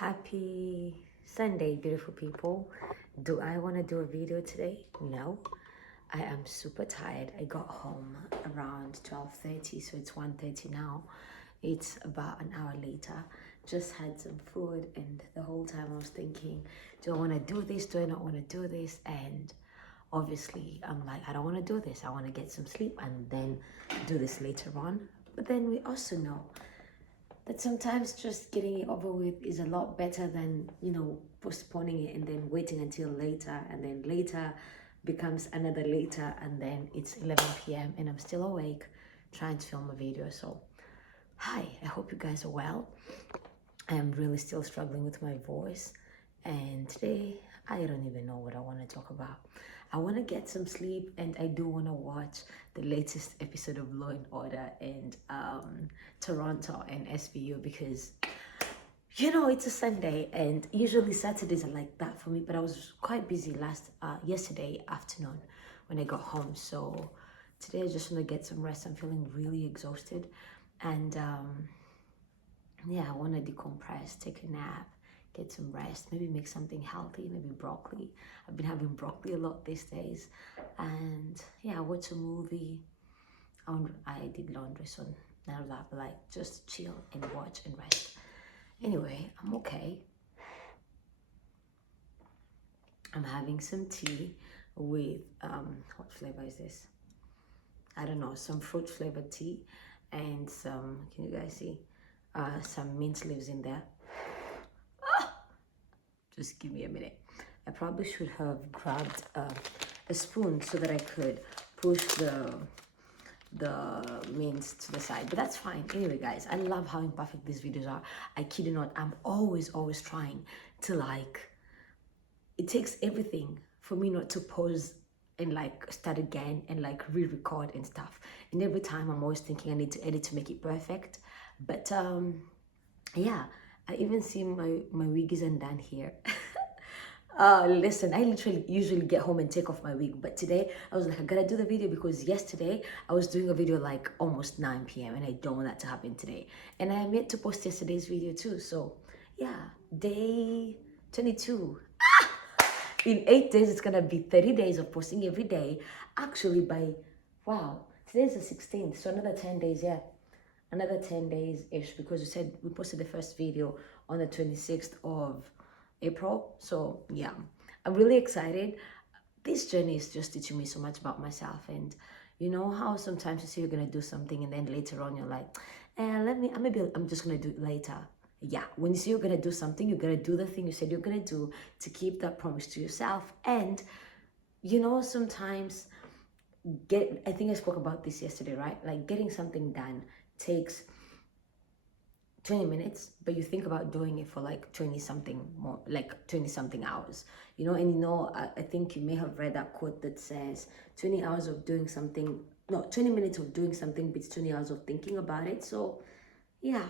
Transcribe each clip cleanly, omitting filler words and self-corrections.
Happy Sunday, beautiful people. Do I want to do a video today? No. I am super tired. I got home around 12:30, so it's 1:30 now. It's about an hour later. Just had some food, and the whole time I was thinking, do I want to do this? Do I not want to do this? And obviously, I'm like, I don't want to do this. I want to get some sleep and then do this later on. But then we also know that sometimes just getting it over with is a lot better than, postponing it and then waiting until later, and then later becomes another later, and then it's 11 p.m. and I'm still awake trying to film a video. So hi, I hope you guys are well. I am really still struggling with my voice, and today I don't even know what I want to talk about. I want to get some sleep, and I do want to watch the latest episode of Law and Order and Toronto and SVU, because it's a Sunday, and usually Saturdays are like that for me, but I was quite busy yesterday afternoon when I got home. So today I just want to get some rest. I'm feeling really exhausted, and yeah, I want to decompress, take a nap, get some rest, maybe make something healthy, maybe broccoli. I've been having broccoli a lot these days. And yeah, watch a movie. I did laundry, so none of that, but like just chill and watch and rest. Anyway, I'm okay. I'm having some tea with, what flavor is this? I don't know, some fruit flavored tea and some, can you guys see? Some mint leaves in there. Just give me a minute. I probably should have grabbed a spoon so that I could push the mints to the side, but that's fine. Anyway, guys, I love how imperfect these videos are. I kid you not, I'm always trying to it takes everything for me not to pause and start again and re-record and stuff. And every time I'm always thinking I need to edit to make it perfect. But yeah, I even see my wig is undone here. Listen, I literally usually get home and take off my wig, but today I was like, I gotta do the video because yesterday I was doing a video almost 9 p.m. and I don't want that to happen today. And I meant to post yesterday's video too. So yeah, day 22. In 8 days, it's gonna be 30 days of posting every day. Actually, wow, today's the 16th, so another 10 days, yeah. Another 10 days-ish, because we said we posted the first video on the 26th of April. So yeah, I'm really excited. This journey is just teaching me so much about myself. And you know how sometimes you say you're gonna do something and then later on you're like, I'm just gonna do it later. Yeah, when you say you're gonna do something, you're gonna do the thing you said you're gonna do to keep that promise to yourself. And sometimes I think I spoke about this yesterday, right? Like getting something done takes 20 minutes, but you think about doing it for 20 something more, 20 something hours, and I think you may have read that quote that says 20 hours of doing something, no, 20 minutes of doing something beats 20 hours of thinking about it. So yeah,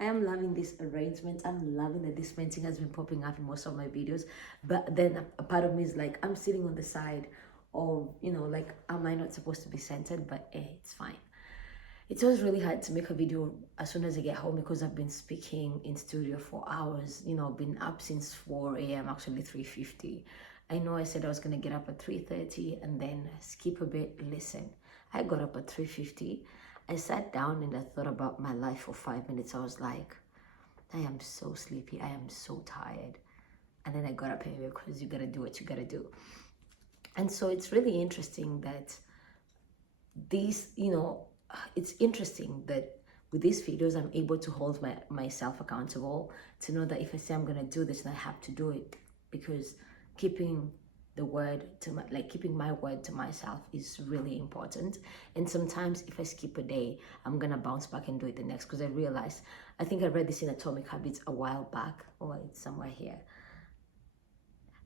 I am loving this arrangement. I'm loving that this painting has been popping up in most of my videos, but then a part of me is like, I'm sitting on the side of, am I not supposed to be centered? But it's fine. It was really hard to make a video as soon as I get home because I've been speaking in studio for hours, been up since 4 a.m., actually 3:50. I know I said I was going to get up at 3:30 and then skip a bit. Listen, I got up at 3:50. I sat down and I thought about my life for 5 minutes. I was like, I am so sleepy. I am so tired. And then I got up anyway because you got to do what you got to do. And so it's really interesting that it's interesting that with these videos, I'm able to hold myself accountable, to know that if I say I'm gonna do this, then I have to do it, because keeping my word to myself is really important. And sometimes if I skip a day, I'm gonna bounce back and do it the next, because I think I read this in Atomic Habits a while back, or it's somewhere here.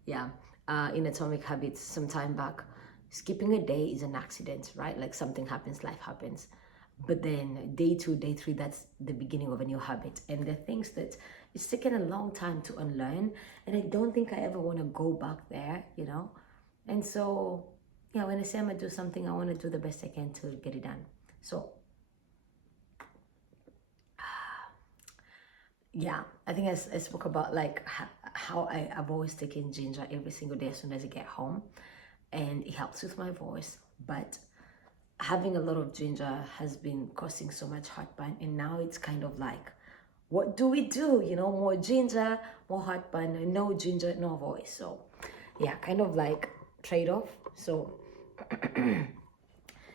Yeah, in Atomic Habits some time back, skipping a day is an accident, right? Like something happens, life happens. But then day 2, day 3, that's the beginning of a new habit. And the things that it's taken a long time to unlearn. And I don't think I ever want to go back there, And so, yeah, when I say I'm going to do something, I want to do the best I can to get it done. So yeah, I think I spoke about like how I've always taken ginger every single day as soon as I get home, and it helps with my voice. But having a lot of ginger has been causing so much heartburn, and now it's kind of like, what do we do? You know, more ginger, more heartburn, and no ginger, no voice. So yeah, kind of like trade-off. So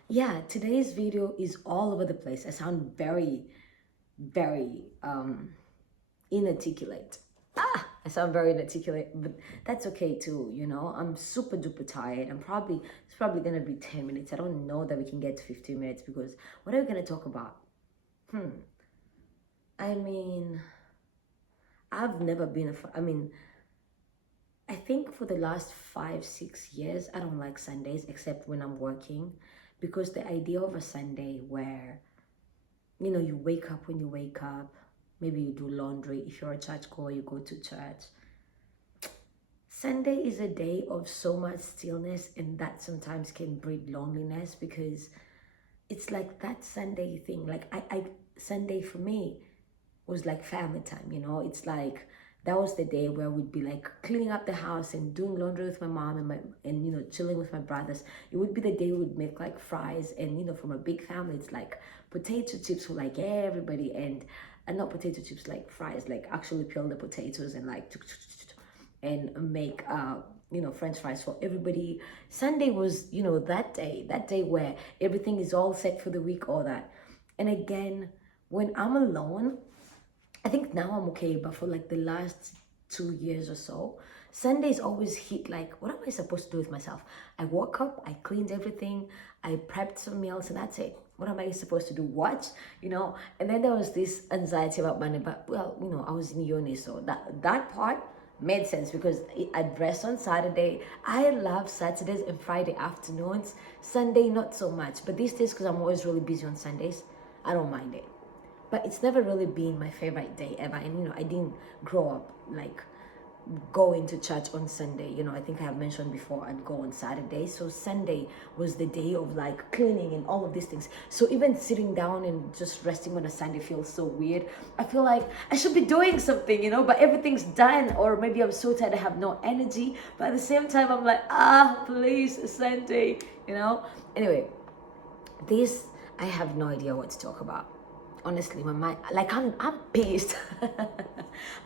yeah, today's video is all over the place. I sound very inarticulate. I sound very inarticulate, but that's okay too, you know. I'm super duper tired. It's probably gonna be 10 minutes. I don't know that we can get to 15 minutes because what are we gonna talk about? I mean, I've never been I mean, I think for the last 5 6 years I don't like Sundays except when I'm working, because the idea of a Sunday where, you know, you wake up when you wake up, maybe you do laundry. If you're a church goer, you go to church. Sunday is a day of so much stillness, and that sometimes can breed loneliness, because it's like that Sunday thing. Like I Sunday for me was like family time, you know. It's like that was the day where we'd be like cleaning up the house and doing laundry with my mom and you know, chilling with my brothers. It would be the day we'd make like fries, and you know, from a big family, it's like potato chips for like everybody, and not potato chips, like fries, like actually peel the potatoes and like and make you know, french fries for everybody. Sunday was, you know, that day where everything is all set for the week, all that. And again, when I'm alone, I think now I'm okay, but for like the last 2 years or so, Sundays always hit like, what am I supposed to do with myself? I woke up, I cleaned everything, I prepped some meals, and that's it. What am I supposed to do? Watch, you know? And then there was this anxiety about money, but well, you know, I was in uni, so that part made sense because I'd rest on Saturday. I love Saturdays and Friday afternoons. Sunday, not so much. But these days, because I'm always really busy on Sundays, I don't mind it. But it's never really been my favorite day ever. And you know, I didn't grow up like going to church on Sunday. You know, I think I have mentioned before, I'd go on Saturday. So Sunday was the day of like cleaning and all of these things. So even sitting down and just resting on a Sunday feels so weird. I feel like I should be doing something, you know, but everything's done, or maybe I'm so tired I have no energy. But at the same time, I'm like, please, Sunday, you know. Anyway, this, I have no idea what to talk about. Honestly, my mind, like I'm pissed.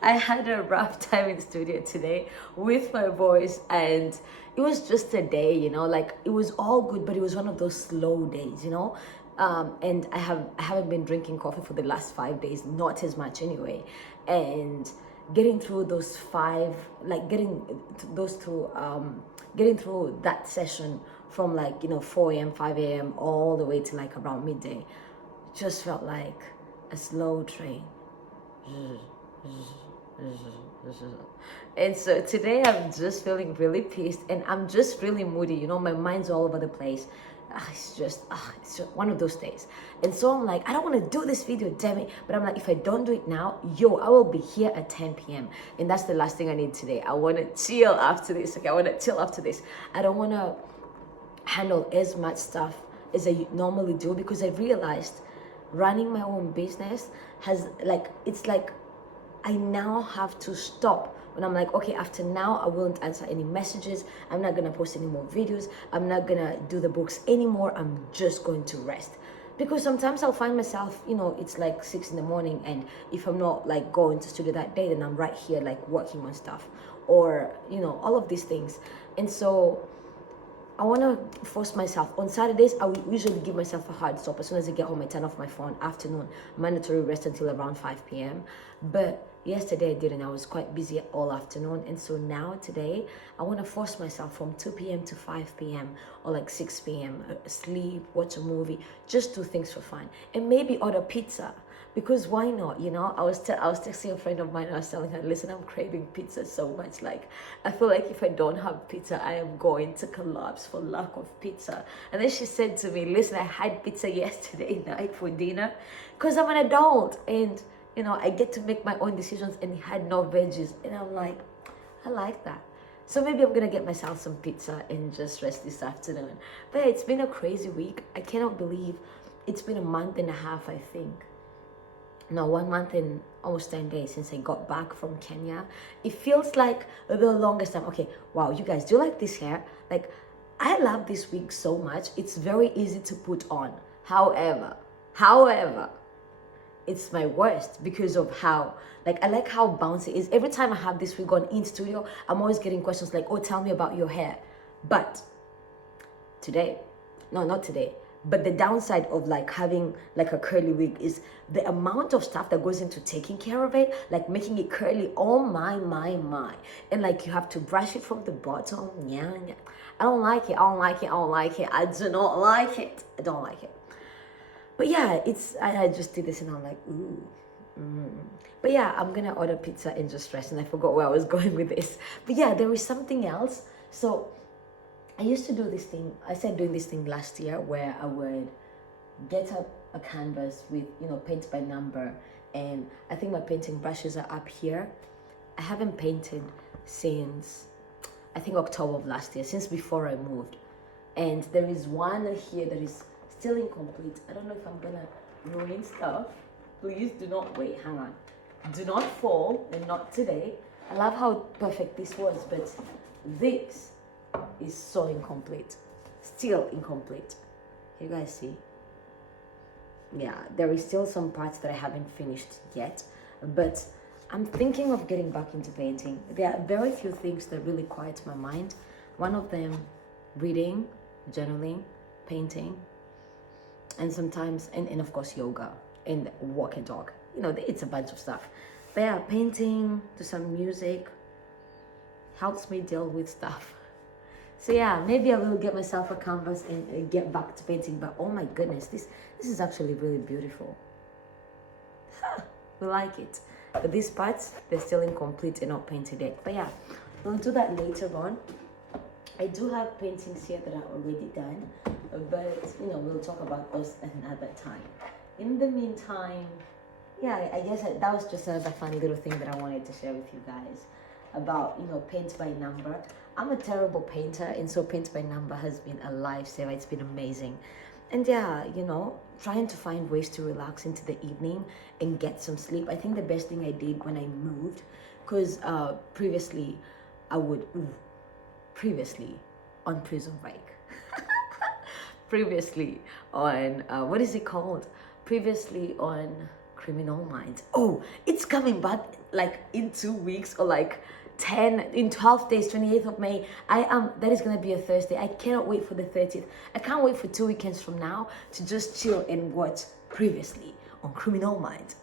I had a rough time in the studio today with my voice, and it was just a day, you know, like it was all good, but it was one of those slow days, you know. And I haven't been drinking coffee for the last 5 days, not as much anyway, and getting through those five, like getting through that session from like, you know, 4 a.m., 5 a.m. all the way to like around midday just felt like a slow train. And so today I'm just feeling really pissed, and I'm just really moody, you know, my mind's all over the place. It's just one of those days. And so I'm like, I don't want to do this video, damn it. But I'm like, if I don't do it now, I will be here at 10 p.m. And that's the last thing I need today. I want to chill after this. Okay, I want to chill after this. I don't want to handle as much stuff as I normally do, because I realized running my own business has like, it's like I now have to stop when I'm like, okay, after now I won't answer any messages, I'm not gonna post any more videos, I'm not gonna do the books anymore, I'm just going to rest. Because sometimes I'll find myself, you know, it's like 6 in the morning, and if I'm not like going to studio that day, then I'm right here like working on stuff, or you know, all of these things. And so I want to force myself. On Saturdays, I will usually give myself a hard stop. As soon as I get home, I turn off my phone. Afternoon, mandatory rest until around 5 p.m. But yesterday I didn't. I was quite busy all afternoon. And so now, today, I want to force myself from 2 p.m. to 5 p.m. or like 6 p.m. Sleep, watch a movie, just do things for fun. And maybe order pizza. Because why not, you know? I was texting a friend of mine, I was telling her, listen, I'm craving pizza so much. Like, I feel like if I don't have pizza, I am going to collapse for lack of pizza. And then she said to me, listen, I had pizza yesterday night for dinner because I'm an adult, and, you know, I get to make my own decisions, and it had no veggies. And I'm like, I like that. So maybe I'm gonna get myself some pizza and just rest this afternoon. But it's been a crazy week. I cannot believe it's been a month and a half, I think. no, 1 month and almost 10 days since I got back from Kenya. It feels like the longest time. Okay, wow, you guys, do you like this hair? Like, I love this wig so much. It's very easy to put on. However, it's my worst because of how, like, I like how bouncy it is. Every time I have this wig on in studio, I'm always getting questions like, oh, tell me about your hair. But today, no, not today, but the downside of like having like a curly wig is the amount of stuff that goes into taking care of it, like making it curly. Oh my. And like you have to brush it from the bottom. Yeah. I don't like it. I do not like it. I don't like it. But yeah, I just did this and I'm like, ooh. But yeah, I'm gonna order pizza and just rest, and I forgot where I was going with this. But yeah, there is something else. So I used to do this thing. I started doing this thing last year where I would get up a canvas with, paint by number. And I think my painting brushes are up here. I haven't painted since, I think, October of last year, since before I moved. And there is one here that is still incomplete. I don't know if I'm gonna ruin stuff. Please do not, wait, hang on. Do not fall, and not today. I love how perfect this was, but this is so incomplete, still incomplete. You guys see? Yeah, there is still some parts that I haven't finished yet, but I'm thinking of getting back into painting. There are very few things that really quiet my mind. One of them, reading, journaling, painting, and sometimes, and of course, yoga and walk and talk. It's a bunch of stuff. But yeah, painting to some music helps me deal with stuff. So yeah, maybe I will get myself a canvas and get back to painting. But oh my goodness, this is actually really beautiful. We like it. But these parts, they're still incomplete and not painted yet. But yeah, we'll do that later on. I do have paintings here that are already done, but we'll talk about those another time. In the meantime, yeah, I guess that was just another funny little thing that I wanted to share with you guys about, paint by number. I'm a terrible painter, and so paint by number has been a lifesaver. It's been amazing. And yeah, trying to find ways to relax into the evening and get some sleep. I think the best thing I did when I moved, because previously on Prison Break, previously on, what is it called? Previously on Criminal Minds. Oh, it's coming back like in 2 weeks, or like in 12 days, 28th of May. That is gonna be a Thursday. I cannot wait for the 30th. I can't wait for 2 weekends from now to just chill and watch Previously on Criminal Minds.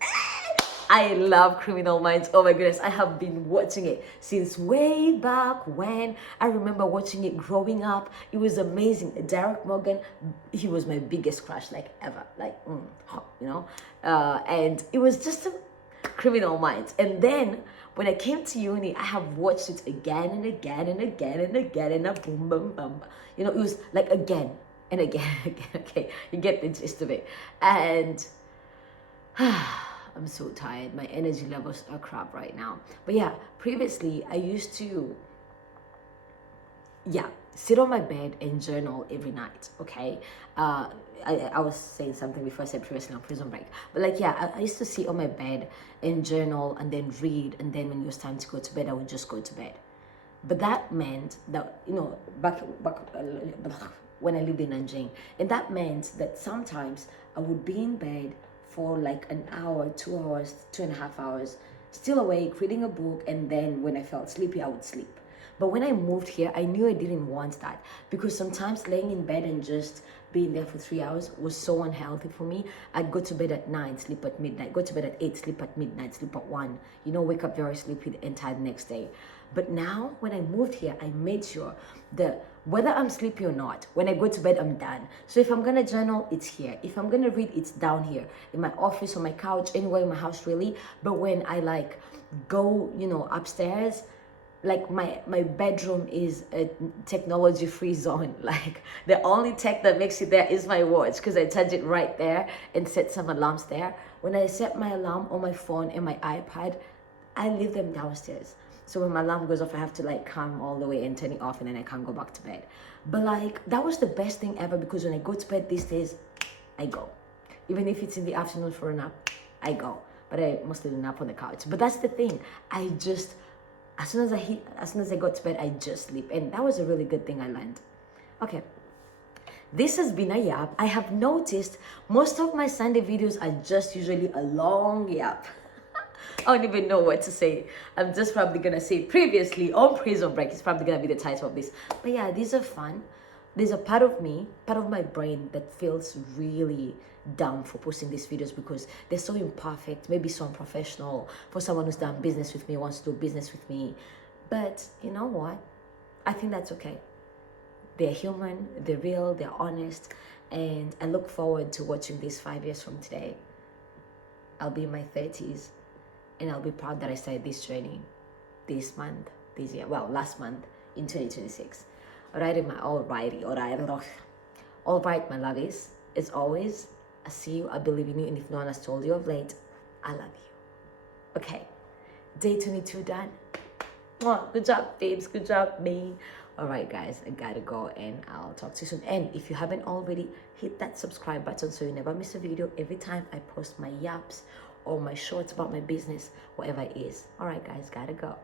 I love Criminal Minds. Oh my goodness, I have been watching it since way back when. I remember watching it growing up. It was amazing. Derek Morgan, he was my biggest crush, like ever. Like, and it was just a Criminal Minds. And then when I came to uni, I have watched it again and again and again and again, and a boom, boom, boom. It was like again and again and again. Okay, you get the gist of it. And I'm so tired. My energy levels are crap right now. But yeah, previously I used to, sit on my bed and journal every night, okay? I was saying something before I said previously on Prison Break. But like, yeah, I used to sit on my bed and journal and then read. And then when it was time to go to bed, I would just go to bed. But that meant that, back when I lived in Nanjing, and that meant that sometimes I would be in bed for like an hour, 2 hours, 2.5 hours, still awake, reading a book, and then when I felt sleepy, I would sleep. But when I moved here, I knew I didn't want that, because sometimes laying in bed and just being there for 3 hours was so unhealthy for me. I'd go to bed at 9, sleep at midnight, go to bed at 8, sleep at midnight, sleep at 1, wake up very sleepy and tired the next day. But now, when I moved here, I made sure that whether I'm sleepy or not, when I go to bed, I'm done. So if I'm gonna journal, it's here. If I'm gonna read, it's down here, in my office, on my couch, anywhere in my house, really. But when I go, upstairs, like my bedroom is a technology-free zone. Like the only tech that makes it there is my watch, because I charge it right there and set some alarms there. When I set my alarm on my phone and my iPad, I leave them downstairs. So when my alarm goes off, I have to come all the way and turn it off, and then I can't go back to bed. But that was the best thing ever, because when I go to bed these days, I go. Even if it's in the afternoon for a nap, I go. but I mostly nap on the couch. But that's the thing. I just, as soon as I got to bed, I just sleep. And that was a really good thing I learned. Okay. This has been a yap. I have noticed most of my Sunday videos are just usually a long yap. I don't even know what to say. I'm just probably gonna say previously on Prison Break. It's probably gonna be the title of this. But yeah, these are fun. There's a part of me, part of my brain that feels really dumb for posting these videos because they're so imperfect, maybe so unprofessional for someone who's done business with me, wants to do business with me. But you know what? I think that's okay. They're human, they're real, they're honest, and I look forward to watching this 5 years from today. I'll be in my 30s, and I'll be proud that I started this journey this month, this year, well, last month in 2026. All right, my alrighty, all right, my lovies. As always, I see you, I believe in you, and if no one has told you of late, I love you. Okay, day 22 done. Oh, good job, babes. Good job, me. All right, guys, I gotta go, and I'll talk to you soon. And if you haven't already, hit that subscribe button so you never miss a video every time I post my yaps or my shorts about my business, whatever it is. All right, guys, gotta go.